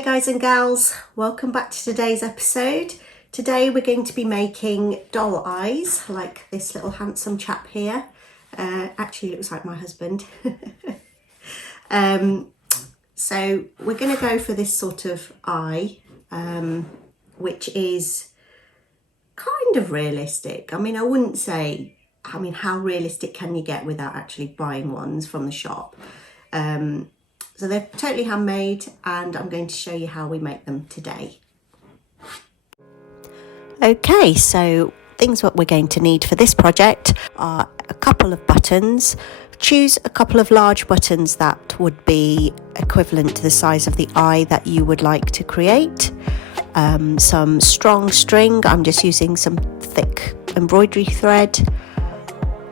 Hey guys and gals, welcome back to today's episode. Today we're going to be making doll eyes like this little handsome chap here. Actually looks like my husband. So we're going to go for this sort of eye, which is kind of realistic. I mean, I wouldn't say, how realistic can you get without actually buying ones from the shop? So they're totally handmade, and I'm going to show you how we make them today. Okay, so things what we're going to need for this project are a couple of buttons. Choose a couple of large buttons that would be equivalent to the size of the eye that you would like to create. Some strong string, I'm just using some thick embroidery thread.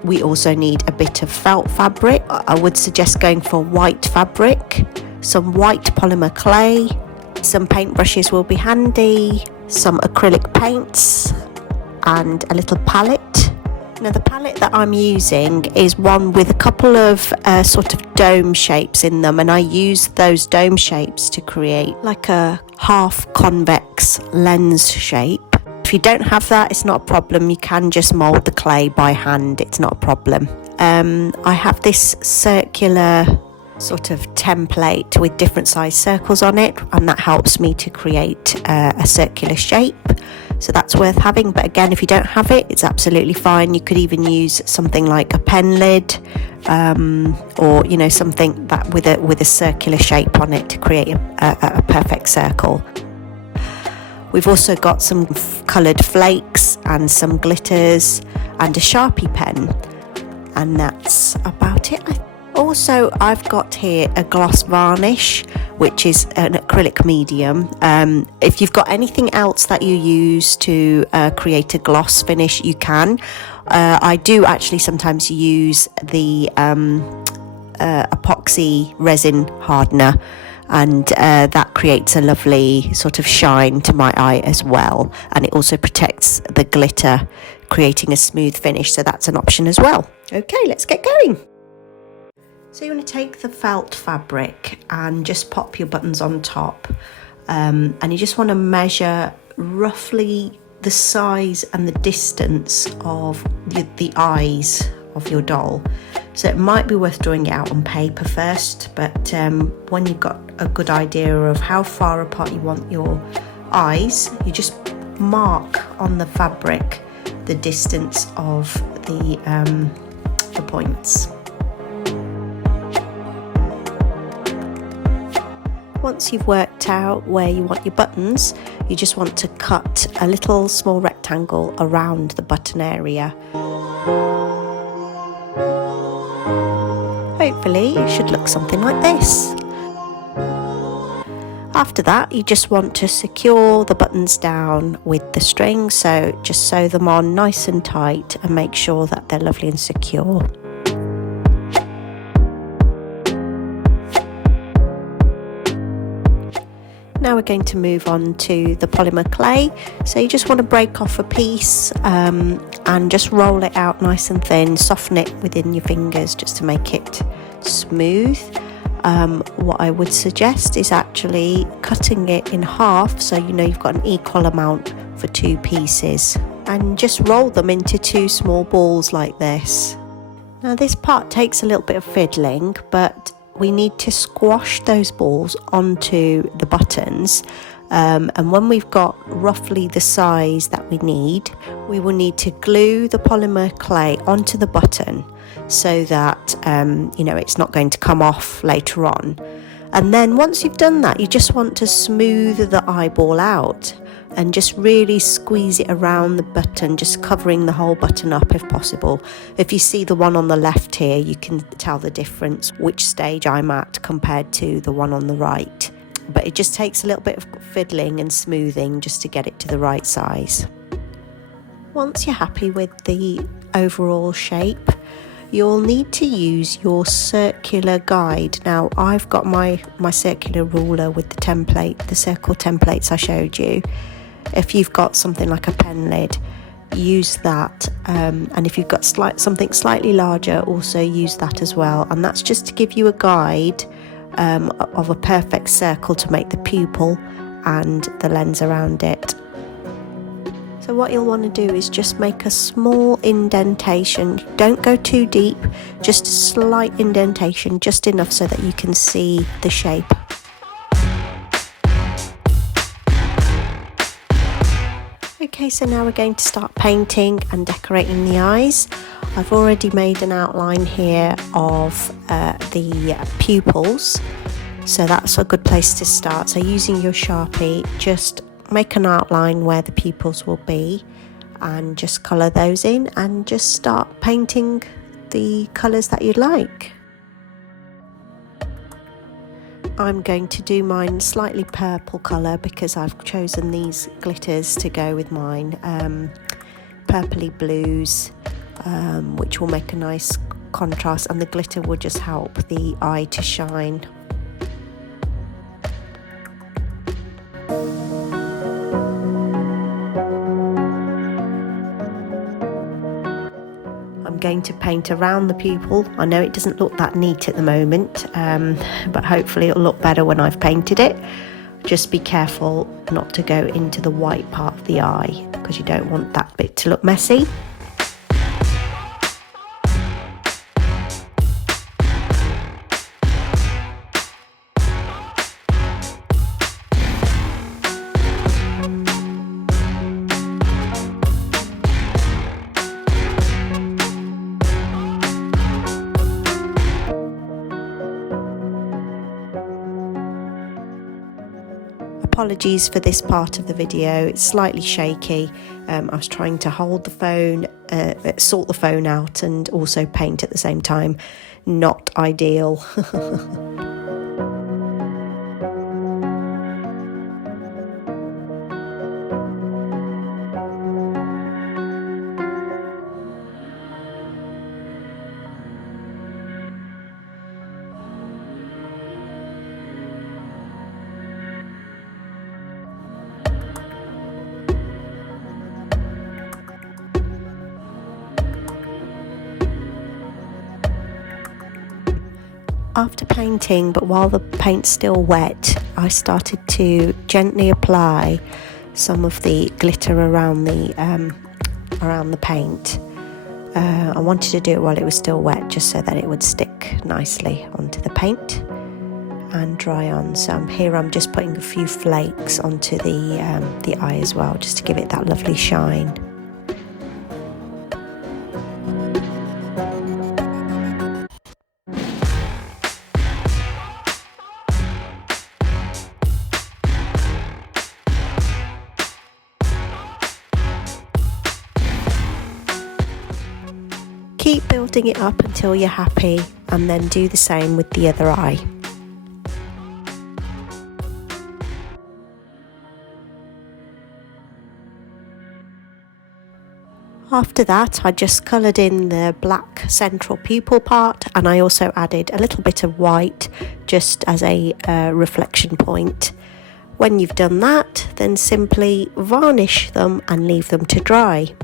We also need a bit of felt fabric. I would suggest going for white fabric, some white polymer clay, some paintbrushes will be handy, some acrylic paints, and a little palette. Now the palette that I'm using is one with a couple of sort of dome shapes in them, and I use those dome shapes to create like a half convex lens shape. If you don't have that, it's not a problem. You can just mould the clay by hand. It's not a problem. I have this circular sort of template with different size circles on it, and that helps me to create a circular shape. So that's worth having. But again, if you don't have it, it's absolutely fine. You could even use something like a pen lid, or something that with a circular shape on it to create a perfect circle. We've also got some coloured flakes and some glitters and a Sharpie pen, and that's about it. Also, I've got here a gloss varnish, which is an acrylic medium. If you've got anything else that you use to create a gloss finish, you can. I do actually sometimes use the epoxy resin hardener, and that creates a lovely sort of shine to my eye as well, and it also protects the glitter, creating a smooth finish, so that's an option as well. Okay, let's get going. So you want to take the felt fabric and just pop your buttons on top, and you just want to measure roughly the size and the distance of the eyes of your doll. So it might be worth drawing it out on paper first, but when you've got a good idea of how far apart you want your eyes, you just mark on the fabric the distance of the points. Once you've worked out where you want your buttons, you just want to cut a little small rectangle around the button area. Hopefully it should look something like this. After that, you just want to secure the buttons down with the string, so just sew them on nice and tight and make sure that they're lovely and secure. Now we're going to move on to the polymer clay. So you just want to break off a piece and just roll it out nice and thin, soften it within your fingers just to make it smooth. What I would suggest is actually cutting it in half, so you know you've got an equal amount for two pieces, and just roll them into two small balls like this. Now this part takes a little bit of fiddling, but we need to squash those balls onto the buttons, and when we've got roughly the size that we need, we will need to glue the polymer clay onto the button so that it's not going to come off later on. And then once you've done that, you just want to smooth the eyeball out and just really squeeze it around the button, just covering the whole button up if possible. If you see the one on the left here, you can tell the difference, which stage I'm at compared to the one on the right. But it just takes a little bit of fiddling and smoothing just to get it to the right size. Once you're happy with the overall shape, you'll need to use your circular guide. Now I've got my circular ruler with the template, the circle templates I showed you. If you've got something like a pen lid, use that, and if you've got something slightly larger, also use that as well. And that's just to give you a guide of a perfect circle to make the pupil and the lens around it. So what you'll want to do is just make a small indentation. Don't go too deep, just a slight indentation, just enough so that you can see the shape. Okay, so now we're going to start painting and decorating the eyes. I've already made an outline here of the pupils, so that's a good place to start. So using your Sharpie, just make an outline where the pupils will be and just colour those in and just start painting the colours that you'd like. I'm going to do mine slightly purple colour because I've chosen these glitters to go with mine, purpley blues, which will make a nice contrast, and the glitter will just help the eye to shine. I'm going to paint around the pupil. I know it doesn't look that neat at the moment, but hopefully it'll look better when I've painted it. Just be careful not to go into the white part of the eye because you don't want that bit to look messy. Apologies for this part of the video, it's slightly shaky. I was trying to hold the phone, sort the phone out and also paint at the same time. Not ideal. After painting, but while the paint's still wet, I started to gently apply some of the glitter around the paint. I wanted to do it while it was still wet, just so that it would stick nicely onto the paint and dry on. So here I'm just putting a few flakes onto the eye as well, just to give it that lovely shine. Keep building it up until you're happy, and then do the same with the other eye. After that, I just coloured in the black central pupil part, and I also added a little bit of white just as a reflection point. When you've done that, then simply varnish them and leave them to dry.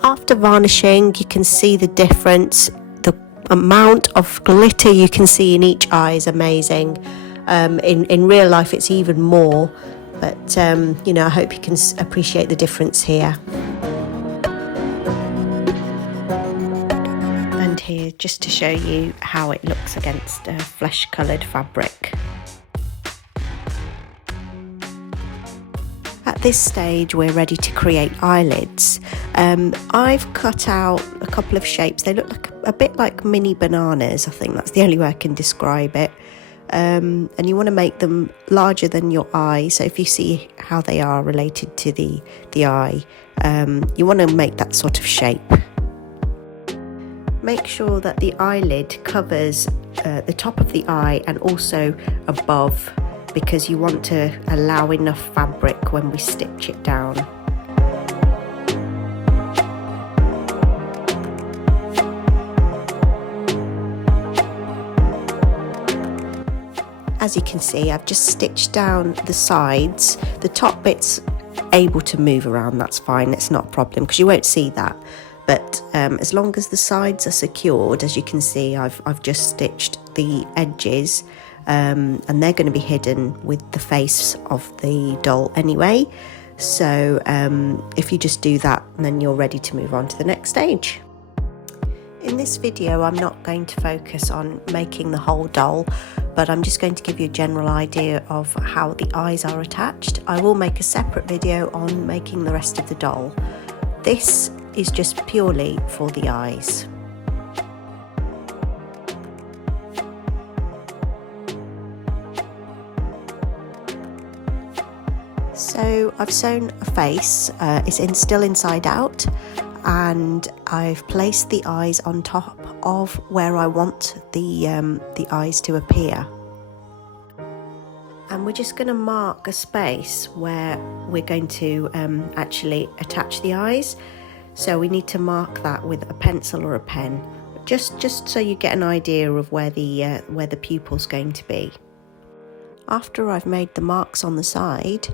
After varnishing, you can see the difference. The amount of glitter you can see in each eye is amazing. In real life it's even more, but you know, I hope you can appreciate the difference here. And here, just to show you how it looks against a flesh coloured fabric. At this stage we're ready to create eyelids. I've cut out a couple of shapes. They look like a bit like mini bananas. I think that's the only way I can describe it. And you want to make them larger than your eye. So if you see how they are related to the eye, you want to make that sort of shape. Make sure that the eyelid covers the top of the eye and also above, because you want to allow enough fabric when we stitch it down. As you can see, I've just stitched down the sides. The top bits able to move around, that's fine, it's not a problem because you won't see that. But as long as the sides are secured, as you can see, I've just stitched the edges, and they're going to be hidden with the face of the doll anyway. So if you just do that, then you're ready to move on to the next stage. In this video, I'm not going to focus on making the whole doll, but I'm just going to give you a general idea of how the eyes are attached. I will make a separate video on making the rest of the doll. This is just purely for the eyes. So I've sewn a face, it's still inside out, and I've placed the eyes on top of where I want the eyes to appear. And we're just going to mark a space where we're going to actually attach the eyes. So we need to mark that with a pencil or a pen, just so you get an idea of where the pupil's going to be. After I've made the marks on the side,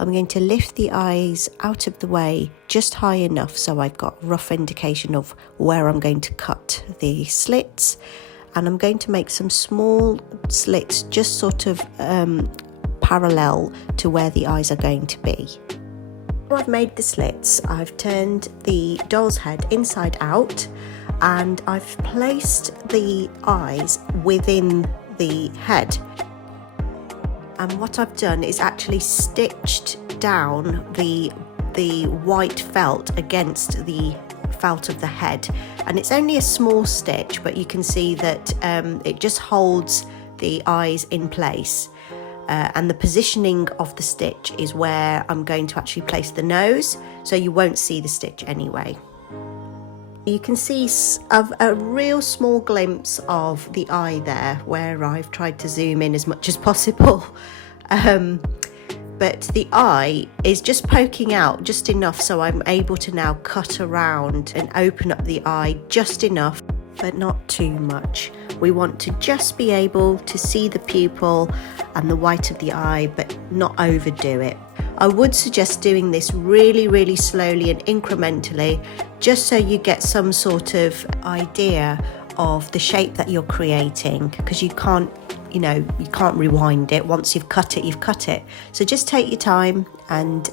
I'm going to lift the eyes out of the way just high enough so I've got a rough indication of where I'm going to cut the slits, and I'm going to make some small slits just sort of parallel to where the eyes are going to be. I've made the slits, I've turned the doll's head inside out, and I've placed the eyes within the head. And what I've done is actually stitched down the white felt against the felt of the head, and it's only a small stitch, but you can see that it just holds the eyes in place. And the positioning of the stitch is where I'm going to actually place the nose, so you won't see the stitch anyway. You can see a real small glimpse of the eye there, where I've tried to zoom in as much as possible. But the eye is just poking out just enough so I'm able to now cut around and open up the eye just enough, but not too much. We want to just be able to see the pupil and the white of the eye, but not overdo it. I would suggest doing this really slowly and incrementally, just so you get some sort of idea of the shape that you're creating, because you can't rewind it. Once you've cut it, you've cut it. So just take your time and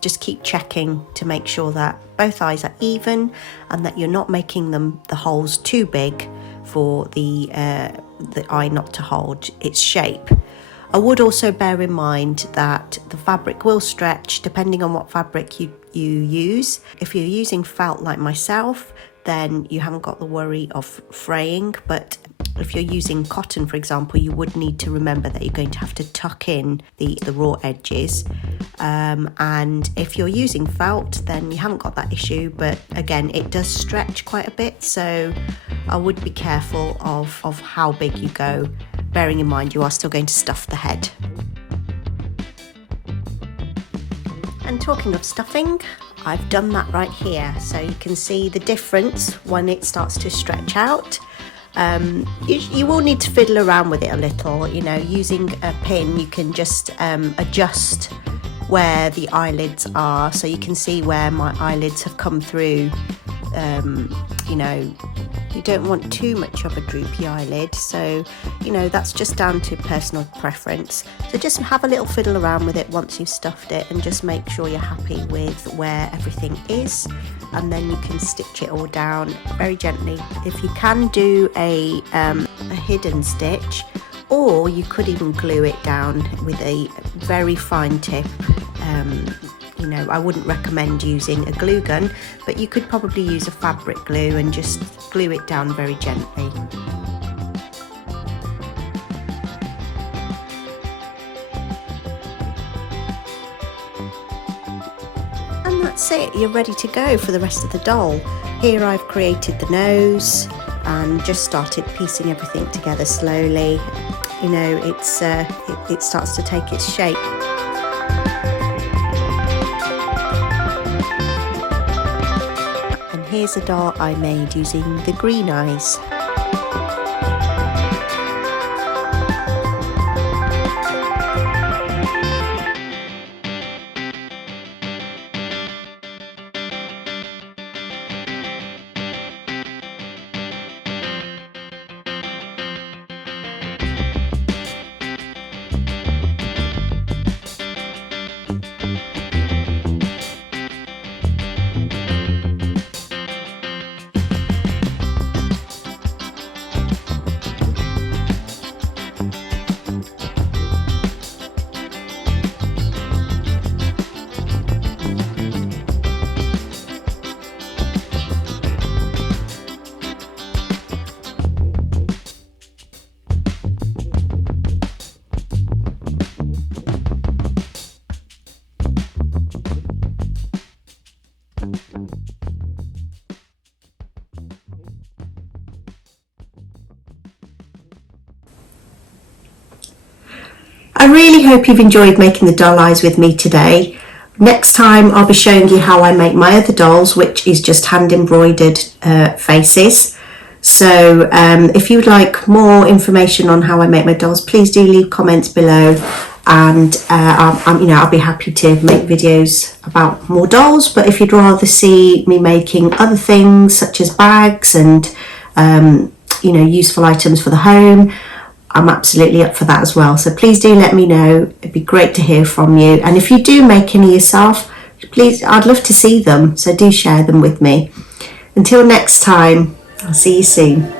just keep checking to make sure that both eyes are even and that you're not making the holes too big for the eye not to hold its shape. I would also bear in mind that the fabric will stretch depending on what fabric you use. If you're using felt like myself, then you haven't got the worry of fraying, but if you're using cotton, for example, you would need to remember that you're going to have to tuck in the raw edges. And if you're using felt, then you haven't got that issue, but again, it does stretch quite a bit, so I would be careful of how big you go, bearing in mind you are still going to stuff the head. And talking of stuffing, I've done that right here, so you can see the difference when it starts to stretch out. You will need to fiddle around with it a little, using a pin you can just adjust where the eyelids are, so you can see where my eyelids have come through. You don't want too much of a droopy eyelid, so that's just down to personal preference. So just have a little fiddle around with it once you've stuffed it, and just make sure you're happy with where everything is, and then you can stitch it all down very gently. If you can do a hidden stitch, or you could even glue it down with a very fine tip. I wouldn't recommend using a glue gun, but you could probably use a fabric glue and just glue it down very gently. And that's it, you're ready to go for the rest of the doll. Here I've created the nose and just started piecing everything together slowly. It starts to take its shape. Here's a doll I made using the green eyes. I really hope you've enjoyed making the doll eyes with me today. Next time I'll be showing you how I make my other dolls, which is just hand embroidered faces. So if you would like more information on how I make my dolls, please do leave comments below, and I'll be happy to make videos about more dolls. But if you'd rather see me making other things such as bags and useful items for the home, I'm absolutely up for that as well. So please do let me know. It'd be great to hear from you. And if you do make any yourself, please, I'd love to see them. So do share them with me. Until next time, I'll see you soon.